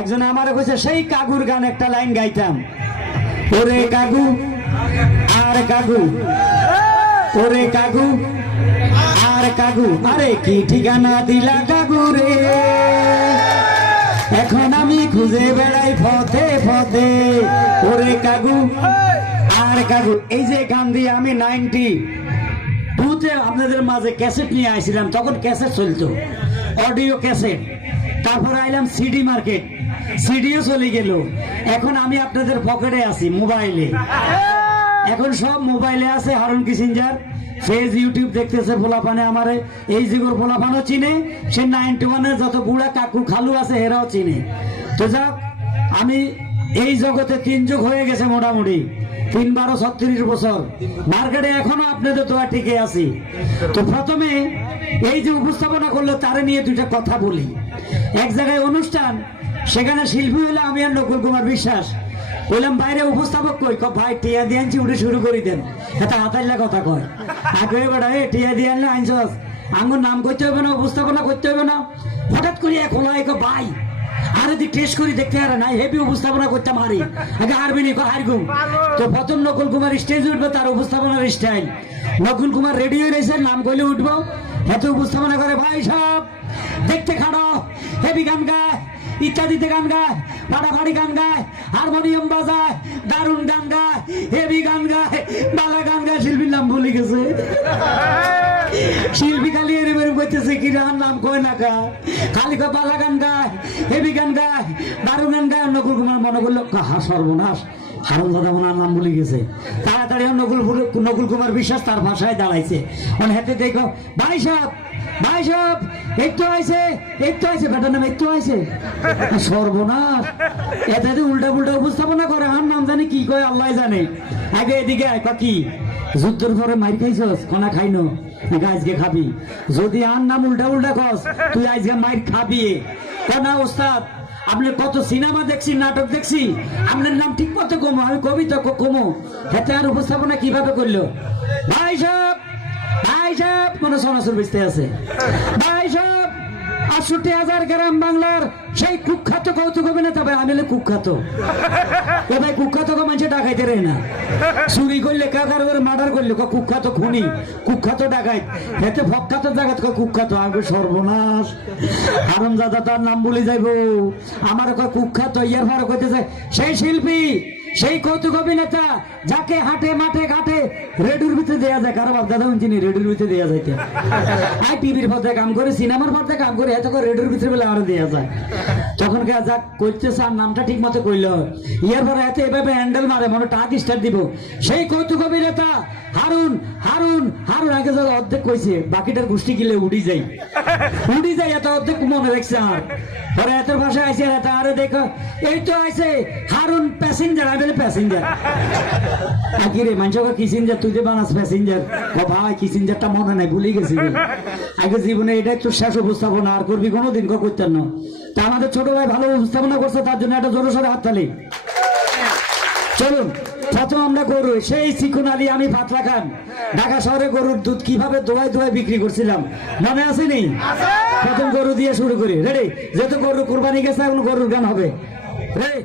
একজন আমার কইছে, সেই কাগুর গান একটা লাইন গাইতাম। ওরে কাগু আর কাগু ওরে কাগু আর কাগু আরে কি ঠিকানা দিলা কাগু রে? এখন আমি খুঁজে বেড়াই পথে পথে। ওরে কাগু আর কাগু এই যে গান দিয়ে আমি নাইনটি টুতে আপনাদের মাঝে ক্যাসেট নিয়ে আসছিলাম, তখন ক্যাসেট চলতো, অডিও ক্যাসেট। তারপরে আইলাম সিডি মার্কেট। সিডিও চলে গেল। এখন আমি আপনাদের পকেটে আছি, মোবাইলে। এখন সব মোবাইলে আছে হারুন কিসিঞ্জার। ফেজ ইউটিউব দেখতেছে পোলাপানে আমারে। এই যুগের পোলাপানও চিনে। সে নাইনটি ওয়ানের যত বুড়া কাকু খালু আছে এরাও চিনে। তো যাক, আমি এই জগতে তিন যুগ হয়ে গেছে মোটামুটি। তিন, বারো, ছত্রিশ বছর। মার্কেটে এখনও আপনাদের তো টিকে আছি। তো প্রথমে এই যে উপস্থাপনা করল, তারে নিয়ে দুইটা কথা বলি। এক জায়গায় অনুষ্ঠান, সেখানে শিল্পী হলো আমি আর নকুল কুমার বিশ্বাস। বললাম বাইরে উপস্থাপক কই? ভাই, টিয়া দিয়ে আনছি, উঠে শুরু করি দেন। এটা হাতাইলা কথা কয়। আগে বেড়া, এ, টিয়া দিয়ে আনলে আনছস আঙ্গুর নাম করতে হবে না, উপস্থাপনা করতে হবে না। হঠাৎ করে এক হলো ভাই, আর যদি টেস্ট করি, দেখতে আর নাই হেভি উপস্থাপনা করতাম, হারি। আগে হারবি নি হারগুম তো প্রথম নকুল কুমার স্টেজ উঠবে, তার উপস্থাপনার স্টাইল নকুল কুমার রেডি হয়ে রয়েছে, নাম কইলে উঠবো। এত উপস্থাপনা করে, ভাই সব দেখতে খাড়ো হেভি গান গায়, ইত্যাদিতে গান গায়, ফাটাফাটি গান গায়, হারমোনিয়াম বাজায়, দারুণ গান গায়, হেভি গান গায়, বালা গান গায়, শিল্পীর নাম ভুলে গেছে। শিল্পী খালি এরম এরম করতেছে কি রাহার নাম কয় না গা খালি কয় বালা গান গায়, হেভি গান গায়, দারুণ গান গায় অন্য কোনো মনে করল, কাহা সর্বনাশ। হারুন দাদা মনে নাম ভুলে গেছে। তাড়াতাড়ি নকুল নকুল কুমার বিশ্বাস তার ভাষায় দাঁড়াইছে। মানে হাতে দেখো, ভাই সাহেব, ভাই তো আইছে এই তো আইছে বেটার নাম এই তো আইছে। সর্বনাশ। এতে উল্টা পুল্টা উপস্থাপনা করে, আর নাম জানে কি কয়, আল্লাহ জানে। আগে এদিকে আয় কা? যুদ্ধের পরে মার খাইছস, কোনা খাইনো? আজকে খাবি? যদি আর নাম উল্টা উল্টা কস, তুই আজকে মার খাবি। কোনা ওস্তাদ আপনি কত সিনেমা দেখছি, নাটক দেখছি, আপনার নাম ঠিক মতো কমো, আমি কবিতা কমো। হেতে আর উপস্থাপনা কীভাবে করল? ভাই সাহেব ভাই সাহেব, কোন বেচতে আছে? ভাই সাহেব আটষট্টি হাজার গ্রাম বাংলার সেই কুখ্যাত কৌতুক অভিনেতা ভাই, আমি কুখ্যাত। এ ভাই কুখ্যাত মানুষে ডাকাইতে রে না। চুরি করলে কাকার করে মার্ডার করলে কুখ্যাত খুনি, কুখ্যাত হেতে ক কুখ্যাত সর্বনাশ। আরম দাদা তার নাম বলে যাইব। আমার কুখ্যাত ইয়ার পরে কইতে যায় সেই শিল্পী, সেই কৌতুক অভিনেতা, যাকে হাটে মাঠে রেডিওর ভিতরে দেয়া যায়, কারও বাপ দাদা চিনি রেডিওর ভিতরে দেয়া যাইতে আই টিভির পর্দায় কাম করে, সিনেমার পর্দায় কাম করে, এত করে রেডিওর ভিতরে বেলা আরও দেয়া যায়। তখন কে যাক করতেছে আর নামটা ঠিক মতো কইল ইয়ার পরে এত এভাবে হ্যান্ডেল মারে, মনে টাক স্টার্ট দিব। সেই কৌতুক অভিনেতা, হারুন হারুন হারুন, আগে যা অর্ধেক কইছে, বাকিটার গোষ্ঠী গিলে উড়ি যাই উড়ি যাই এত অর্ধেক মনে রাখছে আর। পরে এত ভাষা আইছে এত আরে দেখো। এই তো আইছে হারুন প্যাসেঞ্জার আমি প্যাসেঞ্জার আকি রে মানুষকে কিসেঞ্জার? তুই যে বানাস প্যাসেঞ্জার ও ভাই, কিসেঞ্জারটা মনে নাই ভুলে গেছি আগে জীবনে এটাই তো শেষ উপস্থাপনা, আর করবি কোনোদিন কো করতেন না। তা আমাদের ছোট ভাই ভালো উপস্থাপনা করছে, তার জন্য একটা জোরে সোরে হাত তালি চলুন। প্রথম আমরা গরু সেই চিকুন আলী আমি ফাতলা খান। ঢাকা শহরে গরুর দুধ কীভাবে দোয়াই দোয়াই বিক্রি করছিলাম? মনে আছে। নেই প্রথম গরু দিয়ে শুরু করি। রেডি যেহেতু গরু কুরবানি গেছে এখন গরুর গান হবে। রেডি